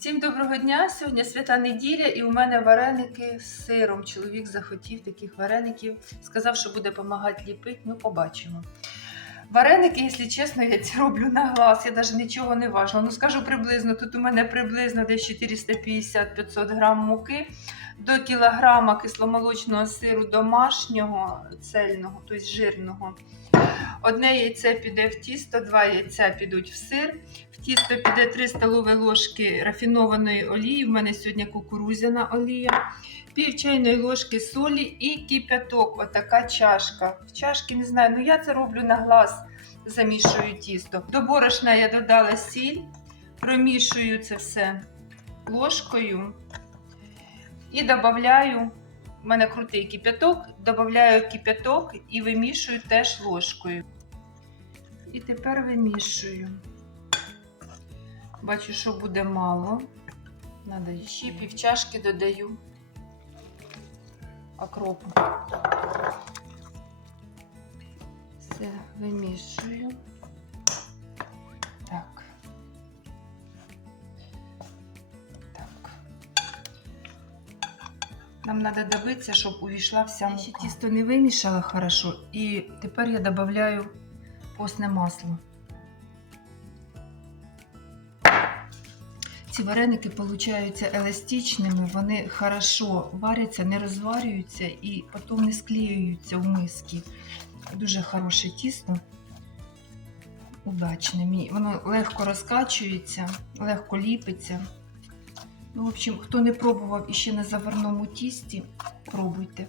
Всім доброго дня! Сьогодні свята неділя, і у мене вареники з сиром. Чоловік захотів таких вареників. Сказав, що буде допомагати ліпити. Ну, побачимо. Вареники, якщо чесно, я ці роблю на глаз, я навіть нічого не важила. Ну, скажу приблизно, тут у мене приблизно десь 450-500 грам муки, до кілограма кисломолочного сиру домашнього, цельного, тобто жирного. Одне яйце піде в тісто, два яйця підуть в сир. В тісто піде 3 столові ложки рафінованої олії. У мене сьогодні кукурузяна олія, пів чайної ложки солі і кипяток. Отака чашка. В чашки не знаю, ну я це роблю на глаз, замішую тісто. До борошна я додала сіль, промішую це все ложкою і додаю. У мене крутий кипяток, додаю кипяток і вимішую теж ложкою. І тепер вимішую. Бачу, що буде мало. Надо ще пів чашки додаю окропу. Все, вимішую. Так. Так. Нам треба добитися, щоб увійшла вся мука. Я ще тісто не вимішала хорошо, і тепер я додаю постне масло. Ці вареники получаються еластичними, вони хорошо варяться, не розварюються і потім не склеюються в миски. Дуже хороше тісто, удачне. Мені- Воно легко розкачується, легко ліпиться. Ну, в общем, хто не пробував іще на заварному тісті, пробуйте.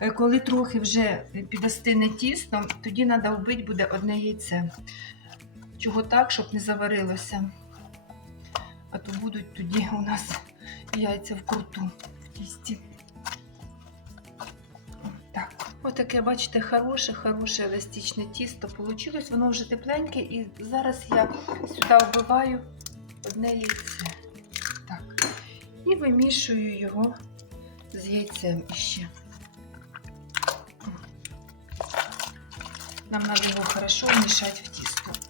Е, Коли трохи вже підостине тісто, тоді треба вбити буде одне яйце. Чого так, щоб не заварилося. А то будуть тоді у нас яйця вкруту в тісті. Так, отаке, бачите, хороше, хороше еластичне тісто. Получилось, воно вже тепленьке, і зараз я сюди вбиваю одне яйце. Так. І вимішую його з яйцем іще. Нам треба його хорошо вмішати в тісто.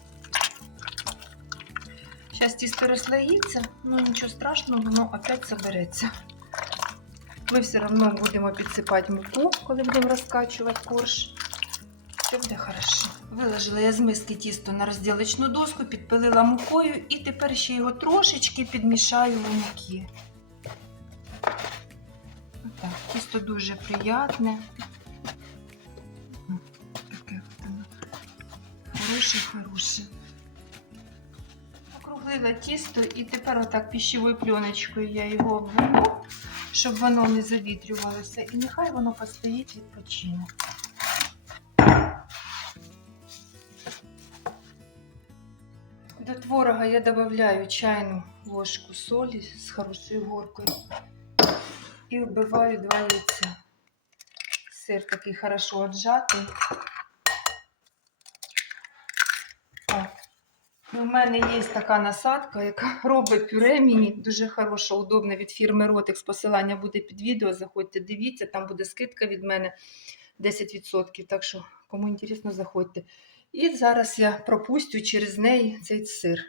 Зараз тісто розслоїться, ну нічого страшного, воно опять собереться. Ми все одно будемо підсипати муку, коли будемо розкачувати корж. Все буде хорошо. Виложила я з миски тісто на розділочну доску, підпилила мукою і тепер ще його трошечки підмішаю в муки. Отак, тісто дуже приятне. Таке воно. Хороше, хороше. Округлила тісто і тепер отак пищевою пленочкою я його обведу, щоб воно не завітрювалося. І нехай воно постоїть відпочине. До творога я додаю чайну ложку солі з хорошою горкою і вбиваю два яйця. Сир такий хорошо отжатий. Так. І У мене є така насадка, яка робить пюре мені дуже хороша, удобна від фірми Rotex. Посилання буде під відео. Заходьте, дивіться, там буде скидка від мене 10%. Так що, кому інтересно, заходьте. І зараз я пропустю через неї цей сир.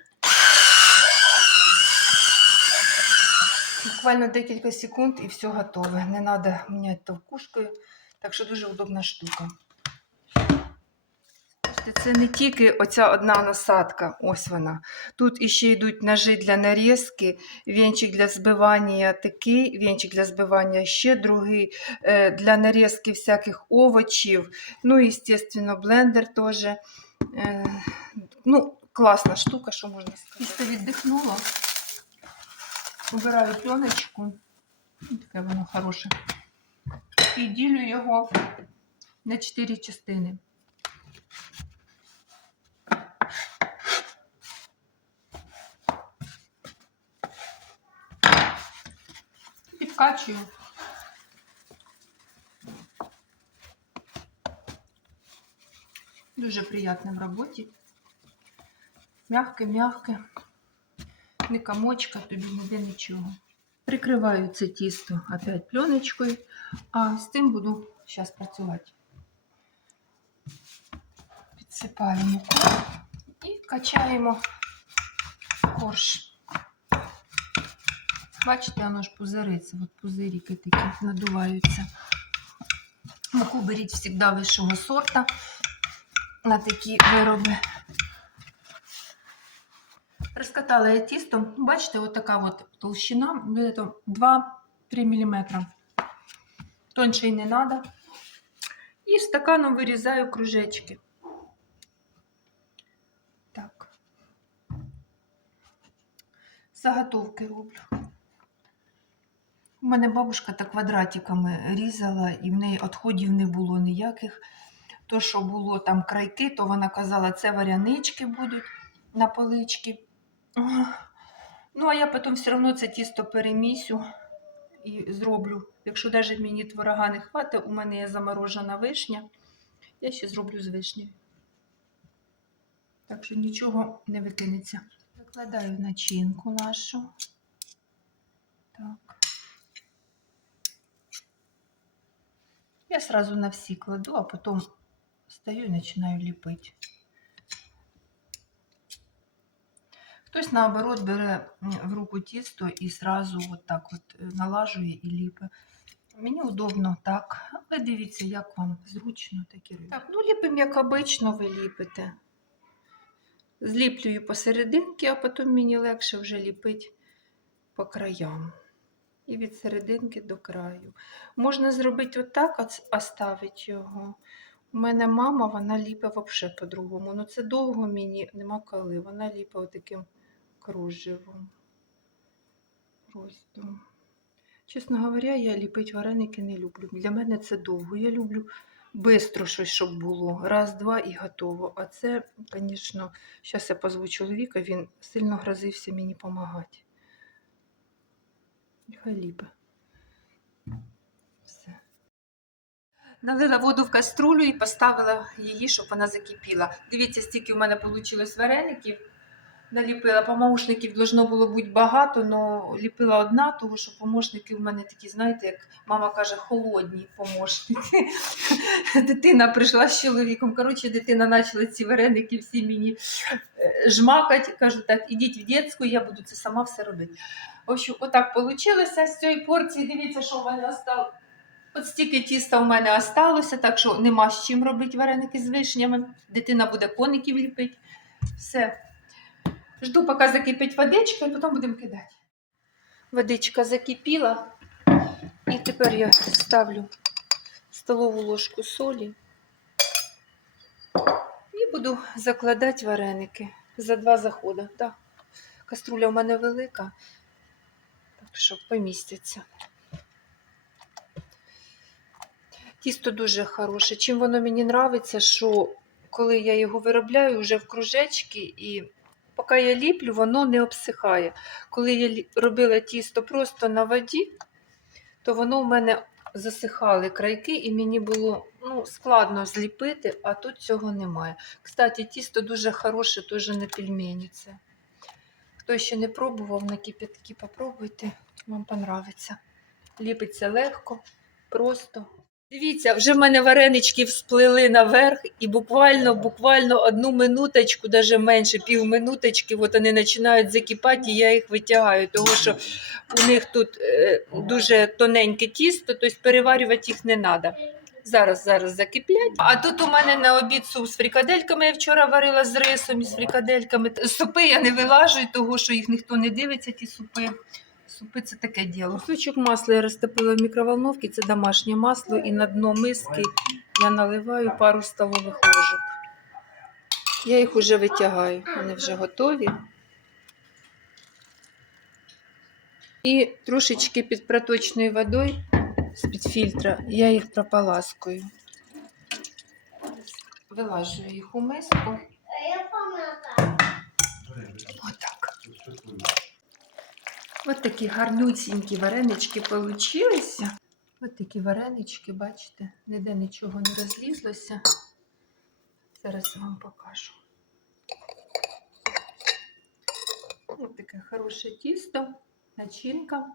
Буквально декілька секунд і все готове. Не треба міняти товкушкою. Так що дуже удобна штука. Бачите, Це не тільки оця одна насадка, ось вона. Тут іще йдуть ножи для нарізки, вінчик для збивання такий, вінчик для збивання ще другий, е, для нарізки всяких овочів. Ну і, звісно, блендер теж. Е, Ну, класна штука, що можна сказати. Тісто віддихнуло. Убираю пленочку. Таке воно хороше. І ділю його на 4 частини. Підкачую. Дуже приятне в роботі. Мягке-мягке. Не комочка, тобі ніде нічого. Прикриваю це тісто опять пленочкою, а з тим буду зараз працювати. Підсипаю муку і качаємо корж. Бачите, воно ж пузириться, от пузиріки такі надуваються. Муку беріть завжди вищого сорта на такі вироби. Розкатала я тісто. Бачите, от така от толщина, буде 2-3 мм. Тоньше й не треба. І стаканом вирізаю кружечки. Так. Заготовки роблю. У мене бабушка так квадратиками різала, і в неї відходів не було ніяких. То, що було там крайки, то вона казала, це варянички будуть на полички. Ну, а я потім все одно це тісто перемісю і зроблю. Якщо навіть мені творога не хватить, у мене є заморожена вишня, я ще зроблю з вишнею. Так що нічого не викинеться. Викладаю начинку нашу. Так. Я сразу на всі кладу, а потім стою і починаю ліпити. Хтось наоборот бере в руку тісто і сразу от так от е, налажує і ліпить. Мені удобно так. Але дивіться, як вам зручно такі робити. Так, ну ліпимо, як обично ви ліпите. Зліплюю посерединки, а потім мені легше вже ліпити по краям. І від серединки до краю. Можна зробити отак, оставити його. У мене мама, вона ліпить взагалі по-другому. Ну це довго мені нема коли. Вона ліпить отаким кружевом. Роздом. Чесно говоря, я ліпити вареники не люблю. Для мене це довго. Я люблю швидко щось, щоб було. Раз, два і готово. А це, звісно, зараз я позву чоловіка, він сильно грозився мені допомагати. Нехай. Все. Налила воду в каструлю і поставила її, щоб вона закипіла. Дивіться, стільки в мене вийшло вареників. Наліпила помощників должно було бути багато, але ліпила одна, тому що помощники в мене такі, знаєте, як мама каже, холодні помощники. Дитина прийшла з чоловіком. Коротше, дитина почала ці вареники всі мені жмакати. Кажу, так, ідіть в дитячу, я буду це сама все робити. В общем, отак вийшло з цієї порції. Дивіться, що в мене осталось. От стільки тіста у мене осталося, так що нема з чим робити вареники з вишнями. Дитина буде коників ліпити. Все. Жду, поки закипить водичка, і потім будемо кидати. Водичка закипіла. І тепер я ставлю столову ложку солі буду закладати вареники за два заходи. Да. Каструля у мене велика, так що помістяться. Тісто дуже хороше. Чим воно мені подобається, що коли я його виробляю вже в кружечки, і поки я ліплю, воно не обсихає. Коли я робила тісто просто на воді, то воно в мене засихали крайки, і мені було складно зліпити, а тут цього немає. Кстати, тісто дуже хороше, теж на пельмені це. Хто ще не пробував на кипятки, попробуйте, вам понравиться. Ліпиться легко, просто. Дивіться, вже в мене варенички всплили наверх, і буквально, буквально одну минуточку, навіть менше півминуточки, от вони починають закипати, і я їх витягаю, тому що у них тут е, дуже тоненьке тісто, тобто переварювати їх не треба. Зараз, зараз закиплять. А тут у мене на обід суп з фрикадельками. Я вчора варила з рисом і з фрикадельками. Супи я не вилажую, тому що їх ніхто не дивиться, ті супи. Супи це таке діло. Кусочок масла я розтопила в мікроволновці, це домашнє масло, і на дно миски я наливаю пару столових ложок. Я їх вже витягаю, вони вже готові. І трошечки під проточною водою з-під фільтра я їх прополаскую. Вилажую їх у миску. Отак. Ось такі гарнюсінькі варенички получилися. Ось такі варенички, бачите, ніде нічого не розлізлося. Зараз я вам покажу. Ось таке хороше тісто, начинка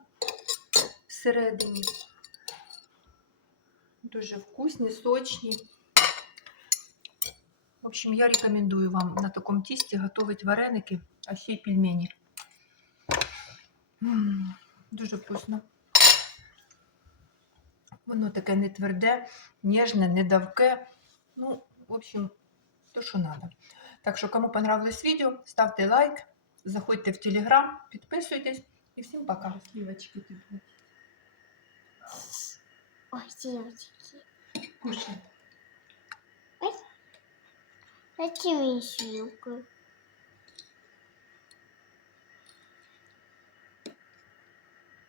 всередині. Дуже вкусні, сочні. В общем, я рекомендую вам на такому тісті готувати вареники, а ще й пельмені. М, Дуже вкусно. Воно таке не тверде, ніжне, не давке. Ну, в общем, то, що треба. Так що, кому понравилось відео, ставте лайк, заходьте в телеграм, підписуйтесь і всім пока. Сливочки теплі. Ой, девочки. Кушай. Дайте мне силку.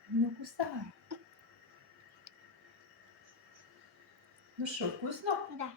Ну, кусай. Ну що, вкусно? Да.